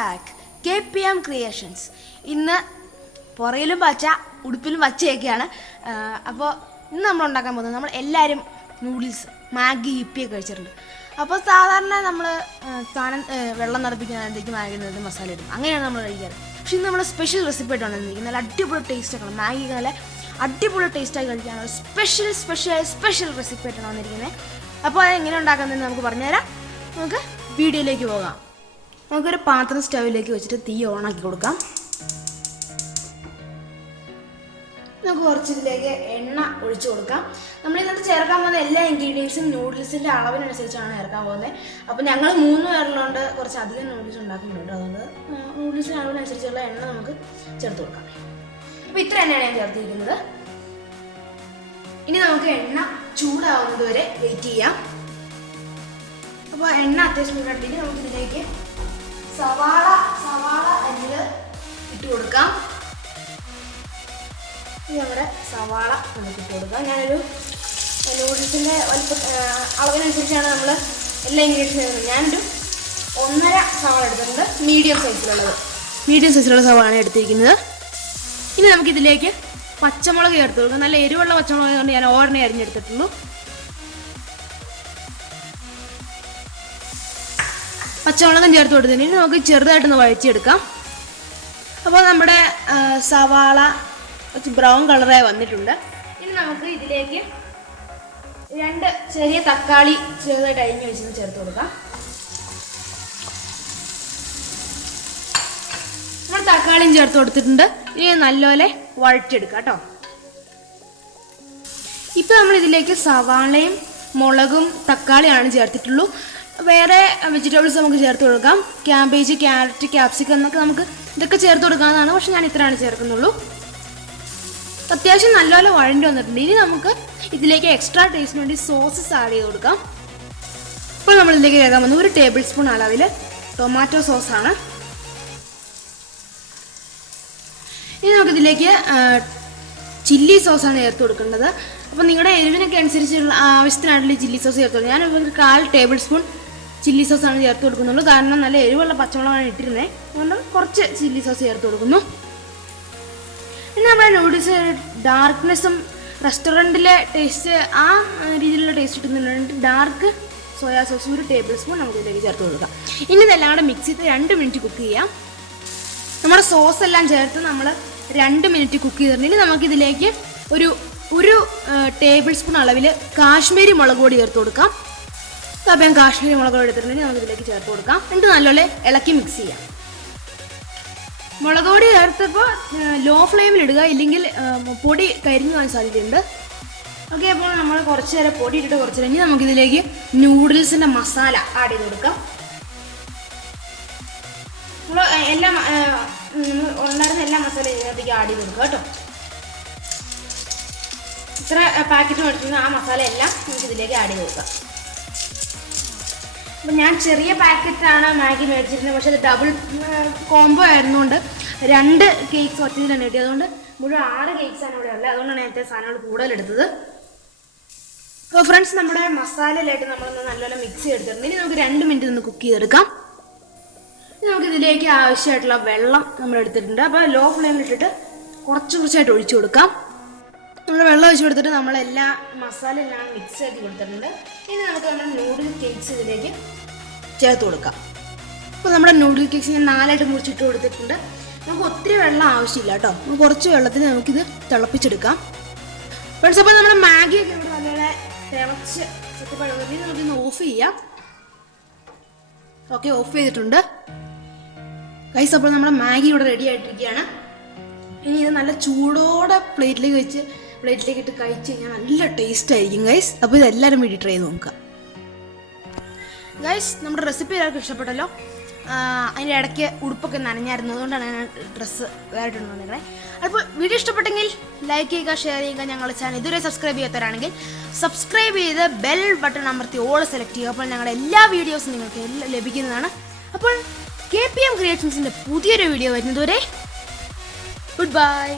Back KPM creations. ഇന്ന് പുറയിലും പച്ച ഉടുപ്പിലും പച്ചയൊക്കെയാണ്. അപ്പോൾ ഇന്ന് നമ്മൾ ഉണ്ടാക്കാൻ പോകുന്നത്, നമ്മൾ എല്ലാവരും നൂഡിൽസ് മാഗി യിപ്പി ഒക്കെ കഴിച്ചിട്ടുണ്ട്. അപ്പോൾ സാധാരണ നമ്മൾ വെള്ളം തിളപ്പിക്കുന്നതിലേക്ക് മാഗി മസാല ഇടും, അങ്ങനെയാണ് നമ്മൾ കഴിക്കാറ്. പക്ഷെ ഇന്ന് നമ്മൾ സ്പെഷ്യൽ റെസിപ്പി ആയിട്ടാണ് വന്നിരിക്കുന്നത്. നല്ല അടിപൊളി ടേസ്റ്റ് ആക്കണം, മാഗി നല്ല അടിപൊളി ടേസ്റ്റായി കഴിക്കാനുള്ള സ്പെഷ്യൽ റെസിപ്പി ആയിട്ടാണ് വന്നിരിക്കുന്നത്. അപ്പോൾ അത് എങ്ങനെ ഉണ്ടാക്കുന്നതെന്ന് നമുക്ക് പറഞ്ഞുതരാം. നമുക്ക് വീഡിയോയിലേക്ക് പോകാം. നമുക്കൊരു പാത്രം സ്റ്റൗവിലേക്ക് വെച്ചിട്ട് തീ ഓണാക്കി കൊടുക്കാം. നമുക്ക് കുറച്ചിതിലേക്ക് എണ്ണ ഒഴിച്ചു കൊടുക്കാം. നമ്മൾ ഇന്നത്തെ ചേർക്കാൻ പോകുന്ന എല്ലാ ഇൻഗ്രീഡിയൻസും നൂഡിൽസിൻ്റെ അളവിനനുസരിച്ചാണ് ചേർക്കാൻ പോകുന്നത്. അപ്പോൾ ഞങ്ങൾ 3 പേരുള്ളതുകൊണ്ട് കുറച്ച് അധികം നൂഡിൽസ് ഉണ്ടാക്കുന്നുണ്ട്. അതുകൊണ്ട് നൂഡിൽസിൻ്റെ അളവിനനുസരിച്ചുള്ള എണ്ണ നമുക്ക് ചേർത്ത് കൊടുക്കാം. അപ്പോൾ ഇത്ര എണ്ണയാണ് ഞാൻ ചേർത്തിരിക്കുന്നത്. ഇനി നമുക്ക് എണ്ണ ചൂടാവുന്നത് വരെ വെയിറ്റ് ചെയ്യാം. അപ്പോൾ എണ്ണ അത്യാവശ്യം ചൂടാക്കിയിട്ട് നമുക്ക് ഇതിലേക്ക് സവാള അരിഞ്ഞ് ഇട്ട് കൊടുക്കാം. നമ്മുടെ സവാള നമുക്ക് ഇട്ട് കൊടുക്കാം. ഞാനൊരു നൂഡിൽസിൻ്റെ അളവിനനുസരിച്ചാണ് നമ്മൾ എല്ലാ ഇൻഗ്രീഡിയൻസും ചെയ്യുന്നത്. ഞാനൊരു 1.5 സവാള എടുത്തിട്ടുണ്ട്, മീഡിയം സൈസിലുള്ള സവാളാണ് എടുത്തിരിക്കുന്നത്. ഇനി നമുക്കിതിലേക്ക് പച്ചമുളക് ചേർത്ത് കൊടുക്കാം. നല്ല എരിവുള്ള പച്ചമുളക് കൊണ്ട് ഞാൻ ഓരനെ അരിഞ്ഞെടുത്തിട്ടുള്ളൂ. പച്ചമുളകും ചേർത്ത് കൊടുത്തിട്ട് ഇനി നമുക്ക് ചെറുതായിട്ടൊന്ന് വഴച്ചെടുക്കാം. അപ്പോൾ നമ്മുടെ സവാള കുറച്ച് ബ്രൗൺ കളറായി വന്നിട്ടുണ്ട്. ഇനി നമുക്ക് ഇതിലേക്ക് 2 ചെറിയ തക്കാളി ചെറുതായിട്ട് അരിഞ്ഞ് വെച്ച് ചേർത്ത് കൊടുക്കാം. നമ്മൾ തക്കാളിയും ചേർത്ത് കൊടുത്തിട്ടുണ്ട്. ഇനി നല്ലപോലെ വഴറ്റെടുക്കാം കേട്ടോ. ഇപ്പം നമ്മൾ ഇതിലേക്ക് സവാളയും മുളകും തക്കാളിയാണ് ചേർത്തിട്ടുള്ളൂ. വേറെ വെജിറ്റബിൾസ് നമുക്ക് ചേർത്ത് കൊടുക്കാം. ക്യാബേജ്, ക്യാരറ്റ്, ക്യാപ്സിക്കം എന്നൊക്കെ നമുക്ക് ഇതൊക്കെ ചേർത്ത് കൊടുക്കാവുന്നതാണ്. പക്ഷെ ഞാൻ ഇത്രയാണ് ചേർക്കുന്നുള്ളൂ. അത്യാവശ്യം നല്ലപോലെ വഴണ്ടി വന്നിട്ടുണ്ട്. ഇനി നമുക്ക് ഇതിലേക്ക് എക്സ്ട്രാ ടേസ്റ്റിന് വേണ്ടി സോസസ് ആഡ് ചെയ്ത് കൊടുക്കാം. ഇപ്പോൾ നമ്മൾ ഇതിലേക്ക് ചേർക്കാൻ പോകുന്നത് 1 ടേബിൾ സ്പൂൺ അളവിൽ ടൊമാറ്റോ സോസാണ്. ഇനി നമുക്കിതിലേക്ക് ചില്ലി സോസാണ് ചേർത്ത് കൊടുക്കേണ്ടത്. അപ്പോൾ നിങ്ങളുടെ എരിവിനൊക്കെ അനുസരിച്ചുള്ള ആവശ്യത്തിനായിട്ടുള്ള ചില്ലി സോസ് ചേർത്ത് കൊടുക്കുക. ഞാൻ ഒരു 1/4 ടേബിൾ സ്പൂൺ ചില്ലി സോസാണ് ചേർത്ത് കൊടുക്കുന്നുള്ളൂ. കാരണം നല്ല എരിവുള്ള പച്ചമുളകാണ് ഇട്ടിരുന്നത്, അതുകൊണ്ട് കുറച്ച് ചില്ലി സോസ് ചേർത്ത് കൊടുക്കുന്നു. പിന്നെ നമ്മുടെ നൂഡിൽസ് ഡാർക്ക്നെസ്സും റെസ്റ്റോറൻറ്റിലെ ടേസ്റ്റ് ആ രീതിയിലുള്ള ടേസ്റ്റ് കിട്ടുന്നുണ്ട്. Dark soya sauce 1 table spoon നമുക്ക് ഇതിലേക്ക് ചേർത്ത് കൊടുക്കാം. ഇനി ഇതെല്ലാം കൂടെ മിക്സ് ചെയ്ത് 2 മിനിറ്റ് കുക്ക് ചെയ്യാം. നമ്മുടെ സോസ് എല്ലാം ചേർത്ത് നമ്മൾ 2 മിനിറ്റ് കുക്ക് ചെയ്തിട്ടുണ്ടെങ്കിൽ നമുക്കിതിലേക്ക് ഒരു ടേബിൾ സ്പൂൺ അളവിൽ കാശ്മീരി മുളക് പൊടി ചേർത്ത് കൊടുക്കാം. അപ്പോൾ ഞാൻ കാശ്മീരി മുളക് പൊടി എടുത്തിട്ടുണ്ടെങ്കിൽ നമുക്കിതിലേക്ക് ചേർത്ത് കൊടുക്കാം. എന്നിട്ട് നല്ലപോലെ ഇളക്കി മിക്സ് ചെയ്യാം. മുളക് പൊടി ചേർത്തപ്പോൾ ലോ ഫ്ലെയിമിൽ ഇടുക, ഇല്ലെങ്കിൽ പൊടി കരിഞ്ഞു പോകാൻ സാധ്യതയുണ്ട്. ഓക്കെ, അപ്പോൾ നമ്മൾ കുറച്ച് നേരം പൊടി ഇട്ടിട്ട് കുറച്ച് കഴിഞ്ഞ് നമുക്കിതിലേക്ക് നൂഡിൽസിൻ്റെ മസാല ആഡ് ചെയ്ത് കൊടുക്കാം. നമ്മൾ എല്ലാം ഉണ്ടായിരുന്ന എല്ലാ മസാലയും ഇതിനകത്തേക്ക് ആഡ് ചെയ്ത് കൊടുക്കുക കേട്ടോ. ഇത്ര പാക്കറ്റ് മേടിച്ചിരുന്ന ആ മസാല എല്ലാം നമുക്കിതിലേക്ക് ആഡ് ചെയ്ത് കൊടുക്കാം. അപ്പം ഞാൻ ചെറിയ പാക്കറ്റാണ് മാഗി മേടിച്ചിരുന്നത്, പക്ഷേ അത് ഡബിൾ കോംബോ ആയിരുന്നുകൊണ്ട് 2 കേക്ക്സ് ഒറ്റയിൽ തന്നെ കിട്ടി. അതുകൊണ്ട് മുഴുവൻ 6 കേക്ക്സാണ് ഇവിടെ ഉള്ളത്. അതുകൊണ്ടാണ് നേരത്തെ സാധനങ്ങൾ കൂടുതലെടുത്തത്. അപ്പോൾ ഫ്രണ്ട്സ്, നമ്മുടെ മസാലയിലായിട്ട് നമ്മളൊന്ന് നല്ലപോലെ മിക്സ് ചെയ്തെടുത്തിട്ടുണ്ട്. ഇനി നമുക്ക് 2 മിനിറ്റ് നിന്ന് കുക്ക് ചെയ്തെടുക്കാം. നമുക്കിതിലേക്ക് ആവശ്യമായിട്ടുള്ള വെള്ളം നമ്മൾ എടുത്തിട്ടുണ്ട്. അപ്പോൾ ലോ ഫ്ലെയിമിലിട്ടിട്ട് കുറച്ചായിട്ട് ഒഴിച്ചു കൊടുക്കാം. നമ്മൾ വെള്ളം ഒഴിച്ച് കൊടുത്തിട്ട് നമ്മളെല്ലാ മസാല എല്ലാം മിക്സ് ആക്കി കൊടുത്തിട്ടുണ്ട്. ഇനി നമുക്ക് നമ്മുടെ നൂഡിൽ കേക്ക്സ് ഇതിലേക്ക് ചേർത്ത് കൊടുക്കാം. അപ്പോൾ നമ്മുടെ നൂഡിൽ കേക്ക്സ് ഞാൻ 4ആയിട്ട് മുറിച്ചിട്ട് കൊടുത്തിട്ടുണ്ട്. നമുക്ക് ഒത്തിരി വെള്ളം ആവശ്യമില്ല കേട്ടോ. നമുക്ക് കുറച്ച് വെള്ളത്തിൽ നമുക്കിത് തിളപ്പിച്ചെടുക്കാം. ഫ്രണ്ട്സ്, അപ്പോൾ നമ്മുടെ മാഗിയൊക്കെ ഇവിടെ നല്ലപോലെ തിളച്ച് സെറ്റപ്പായി നമുക്കിന്ന് ഓഫ് ചെയ്യാം. ഓക്കെ, ഓഫ് ചെയ്തിട്ടുണ്ട് ഗൈസ്. അപ്പോൾ നമ്മുടെ മാഗി ഇവിടെ റെഡി ആയിട്ടിരിക്കുകയാണ്. ഇനി ഇത് നല്ല ചൂടോടെ പ്ലേറ്റിലേക്ക് ഇട്ട് കഴിച്ച് കഴിഞ്ഞാൽ നല്ല ടേസ്റ്റ് ആയിരിക്കും ഗൈസ്. അപ്പോൾ ഇതെല്ലാവരും വേണ്ടി ട്രൈ ചെയ്ത് നോക്കുക ഗൈസ്. നമ്മുടെ റെസിപ്പി എല്ലാവർക്കും ഇഷ്ടപ്പെട്ടല്ലോ. അതിൻ്റെ ഇടയ്ക്ക് ഉടുപ്പൊക്കെ നനഞ്ഞായിരുന്നു, അതുകൊണ്ടാണ് ഞാൻ ഡ്രസ്സ് വേറിട്ട് വന്നിരുന്നത്. അപ്പോൾ വീഡിയോ ഇഷ്ടപ്പെട്ടെങ്കിൽ ലൈക്ക് ചെയ്യുക, ഷെയർ ചെയ്യുക. ഞങ്ങളുടെ ചാനൽ ഇതുവരെ സബ്സ്ക്രൈബ് ചെയ്യാത്തവരാണെങ്കിൽ സബ്സ്ക്രൈബ് ചെയ്ത് ബെൽ ബട്ടൺ അമർത്തി ഓൾ സെലക്ട് ചെയ്യുക. അപ്പോൾ ഞങ്ങളുടെ എല്ലാ വീഡിയോസും നിങ്ങൾക്ക് ലഭിക്കുന്നതാണ്. അപ്പോൾ KPM ക്രിയേഷൻസിൻ്റെ പുതിയൊരു വീഡിയോ വരുന്നതുവരെ ഗുഡ് ബൈ.